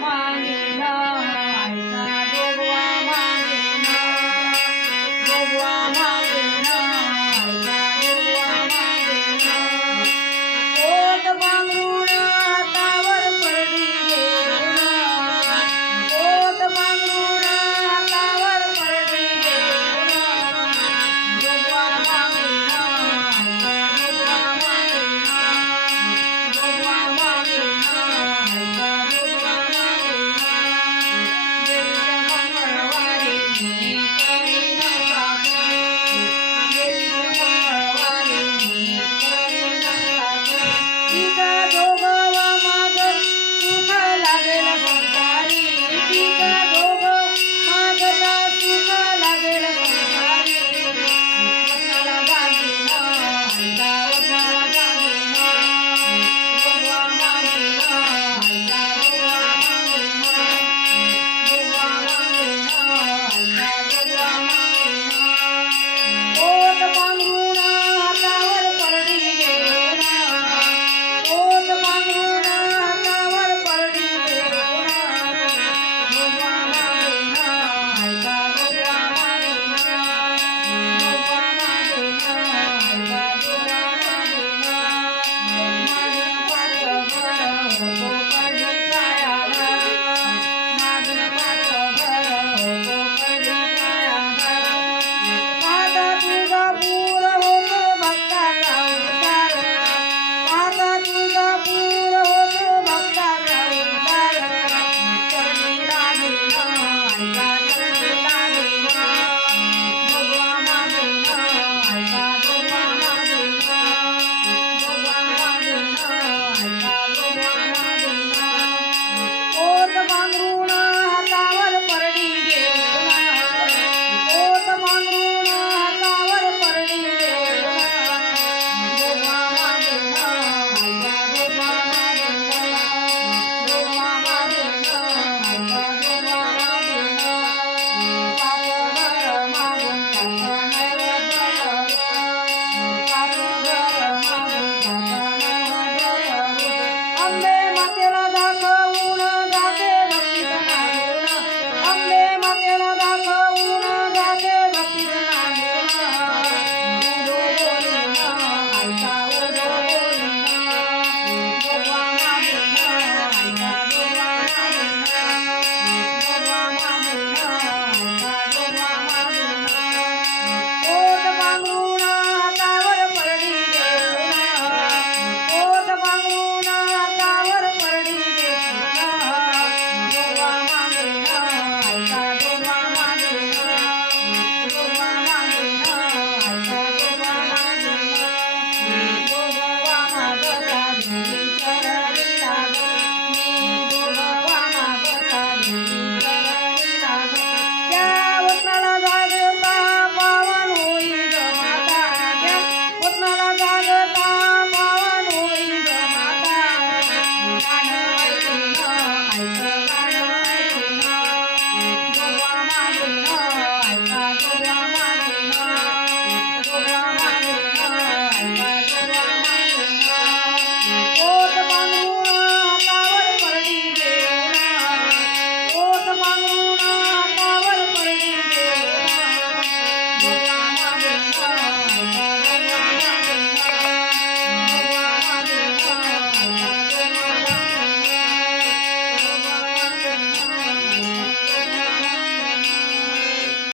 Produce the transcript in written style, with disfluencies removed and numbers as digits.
मागेना आईचा जोगवा मागेना जोगवा मागेना आईचा जोगवा मागेना पोट बांगरून हातावर परडी घेऊन पोट बांगरून हातावर परडी घेऊन जोगवा मागेना आईचा जोगवा मागेना जोगवा मागेना आईचा जोगवा मागेना गेलीच्या मंगळवारी मी करीन साजरी गेलीच्या मंगळवारी मी करीन साजरी तिचा जोगवा माझं सुख लागेल संसारी तिचा जोगवा माझं सुख लागेल संसारी वचनाला जागेना आईचा वचनाला जागेना जोगवा मागेना आईचा जोगवा मागेना जोगवा मागेना आईचा जोगवा मागेना पोट बांगरून हातावर परडी घेऊन पोट बांगरून हातावर परडी घेऊन जोगवा मागेना आईचा जोगवा मागेना जोगवा मागेना आईचा जोगवा मागेना माझं पातळ घर होतो परडी कायावर माझं पातळ घर होतो परडी कायावर माझा तुझा पूर होतो भक्ताचा उद्धार माझा तुझा पूर होतो भक्ताचा उद्धार चरणी लागेना आईचा चरणी लागेना जोगवा मागेना आईचा जोगवा मागेना जोगवा मागेना आईचा जोगवा मागेना पोट बांगरून हातावर परडी घेऊन पोट बांगरून हातावर परडी घेऊन जोगवा मागेना आईचा जोगवा मागेना जोगवा मागेना आईचा जोगवा मागेना पातळ घर मागून त्याचं नैवेद्य करू पातळ घर मागून त्याचं नैवेद्य करू अंबे मातेला दाखवून जाते भक्तीत नांदून अंबे मातेला दाखवून जाते भक्तीत नांदून उदो बोलीना आईचा उदो बोलीना जोगवा मागेना आईचा जोगवा मागेना जोगवा मागेना आईचा जोगवा मागेना पोट बांगरून हातावर परडी घेऊन पोट बांगरून हातावर परडी घेऊन जोगवा मागेना आईचा जोगवा मागेना जोगवा मागेना आईचा जोगवा मागेना जोगवा मागता देवी चरणी लागो मी जोगवा मागता देवी